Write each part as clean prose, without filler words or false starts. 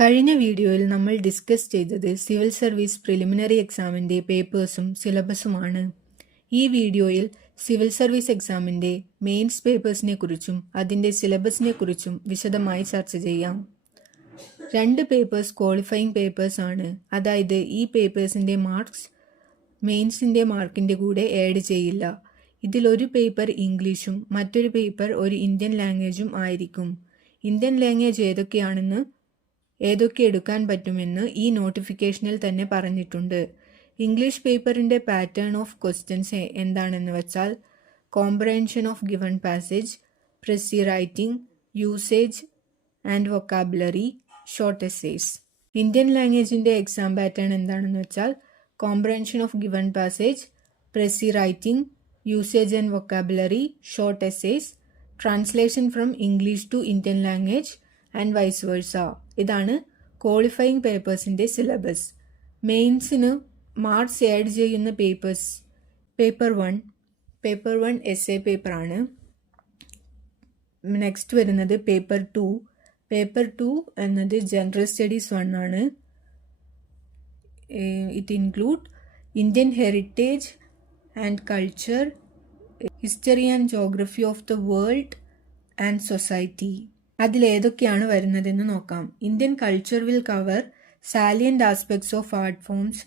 കഴിഞ്ഞ വീഡിയോയിൽ നമ്മൾ ഡിസ്കസ് ചെയ്തത് സിവിൽ സർവീസ് പ്രിലിമിനറി എക്സാമിൻ്റെ പേപ്പേഴ്സും സിലബസുമാണ്. ഈ വീഡിയോയിൽ സിവിൽ സർവീസ് എക്സാമിൻ്റെ മെയിൻസ് പേപ്പേഴ്സിനെ കുറിച്ചും അതിൻ്റെ സിലബസിനെ കുറിച്ചും വിശദമായി ചർച്ച ചെയ്യാം. 2 പേപ്പേഴ്സ് ക്വാളിഫയിങ് പേപ്പേഴ്സ് ആണ്. അതായത് ഈ പേപ്പേഴ്സിൻ്റെ മാർക്സ് മെയിൻസിൻ്റെ മാർക്കിൻ്റെ കൂടെ ആഡ് ചെയ്യില്ല. ഇതിലൊരു പേപ്പർ ഇംഗ്ലീഷും മറ്റൊരു പേപ്പർ ഒരു ഇന്ത്യൻ ലാംഗ്വേജും ആയിരിക്കും. ഇന്ത്യൻ ലാംഗ്വേജ് ഏതൊക്കെ എടുക്കാൻ പറ്റുമെന്ന് ഈ നോട്ടിഫിക്കേഷനിൽ തന്നെ പറഞ്ഞിട്ടുണ്ട്. ഇംഗ്ലീഷ് പേപ്പറിൻ്റെ പാറ്റേൺ ഓഫ് ക്വസ്റ്റ്യൻസ് എന്താണെന്ന് വെച്ചാൽ comprehension of given passage, precis writing, usage and vocabulary, short essays. Indian ലാംഗ്വേജിൻ്റെ എക്സാം പാറ്റേൺ എന്താണെന്ന് വെച്ചാൽ comprehension of given passage, precis writing, usage and vocabulary, short essays, translation from English to Indian language and vice versa. ഇതാണ് qualifying പേപ്പേഴ്സിൻ്റെ syllabus. മെയിൻസിന് marks add ചെയ്യുന്ന papers paper 1 essay പേപ്പറാണ്. Next വരുന്നത് paper 2 എന്നത് general studies 1 ആണ്. It include Indian heritage and culture, history and geography of the world and society. അതിലേതൊക്കെയാണ് വരുന്നതെന്ന് നോക്കാം. Indian culture will cover salient aspects of art forms,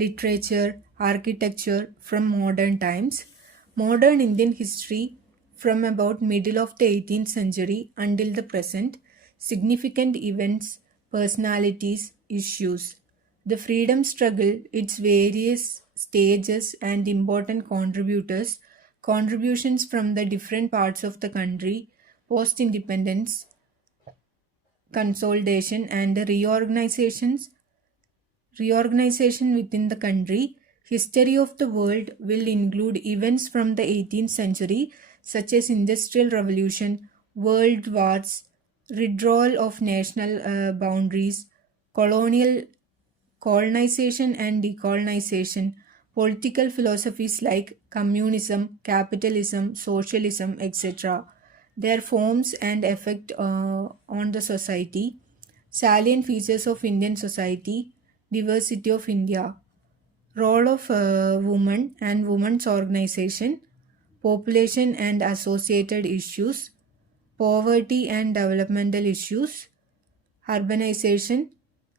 literature, architecture from modern times, modern Indian history from about middle of the 18th century until the present, significant events, personalities, issues, the freedom struggle, its various stages and important contributions from the different parts of the country, post-independence, consolidation and reorganization within the country. History of the world will include events from the 18th century such as Industrial Revolution, World Wars, withdrawal of national boundaries, colonization and decolonization, political philosophies like communism, capitalism, socialism, etc., their forms and effect on the society, salient features of Indian society, diversity of India, role of women and women's organization, population and associated issues, poverty and developmental issues, urbanization,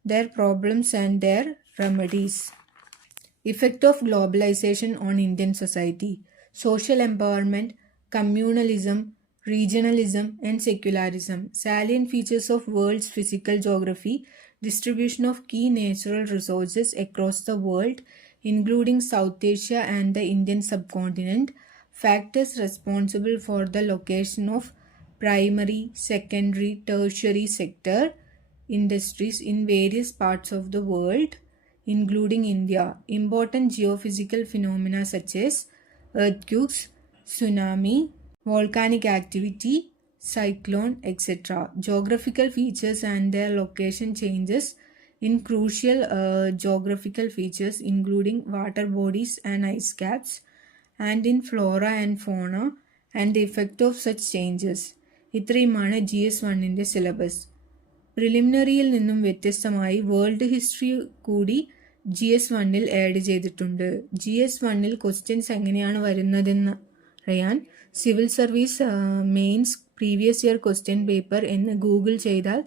their problems and their remedies, effect of globalization on Indian society, social empowerment, communalism, regionalism and secularism, salient features of world's physical geography, distribution of key natural resources across the world including South Asia and the Indian subcontinent, factors responsible for the location of primary, secondary, tertiary sector industries in various parts of the world including India, important geophysical phenomena such as earthquakes, tsunami, volcanic activity, cyclone, etc., geographical features and their location changes in crucial geographical features including water bodies and ice caps, and in flora and fauna and the effect of such changes. ഇത്രയുമാണ് GS1ൻ്റെ syllabus. പ്രിലിമിനറിയിൽ നിന്നും വ്യത്യസ്തമായി world history കൂടി GS1ൽ add ചെയ്തിട്ടുണ്ട്. GS1ൽ questions എങ്ങനെയാണ് വരുന്നതെന്ന് അറിയാൻ civil service mains previous year question paper എന്ന് Google ചെയ്താൽ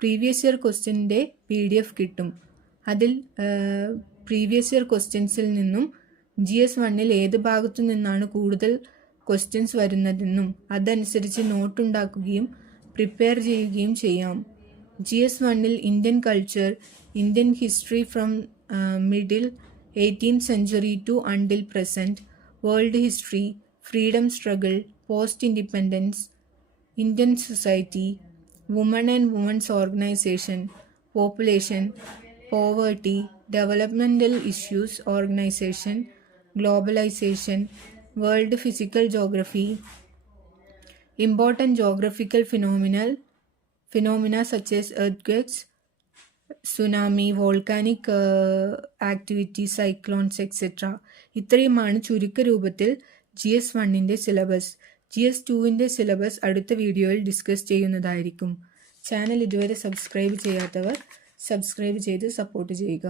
പ്രീവിയസ് ഇയർ ക്വസ്റ്റ്യൻ്റെ PDF കിട്ടും. അതിൽ പ്രീവിയസ് ഇയർ ക്വസ്റ്റ്യൻസിൽ നിന്നും GS1ൽ ഏത് ഭാഗത്തു നിന്നാണ് കൂടുതൽ ക്വസ്റ്റ്യൻസ് വരുന്നതെന്നും അതനുസരിച്ച് നോട്ടുണ്ടാക്കുകയും പ്രിപ്പയർ ചെയ്യുകയും ചെയ്യാം. GS1ൽ Indian culture, Indian history from middle 18th century to until present, world history, freedom struggle, post-independence, Indian society, women and women's organization, population, poverty, developmental issues, organization, globalization, world physical geography, important geographical phenomena such as earthquakes, tsunami, volcanic activity, cyclones, etc. ഇത്രയുമാണ് ചുരുക്ക രൂപത്തിൽ GS1ൻ്റെ syllabus. GS2ൻ്റെ syllabus അടുത്ത വീഡിയോയിൽ discuss ചെയ്യുന്നതായിരിക്കും. Channel ഇതുവരെ subscribe ചെയ്യാത്തവർ subscribe ചെയ്ത് support ചെയ്യുക.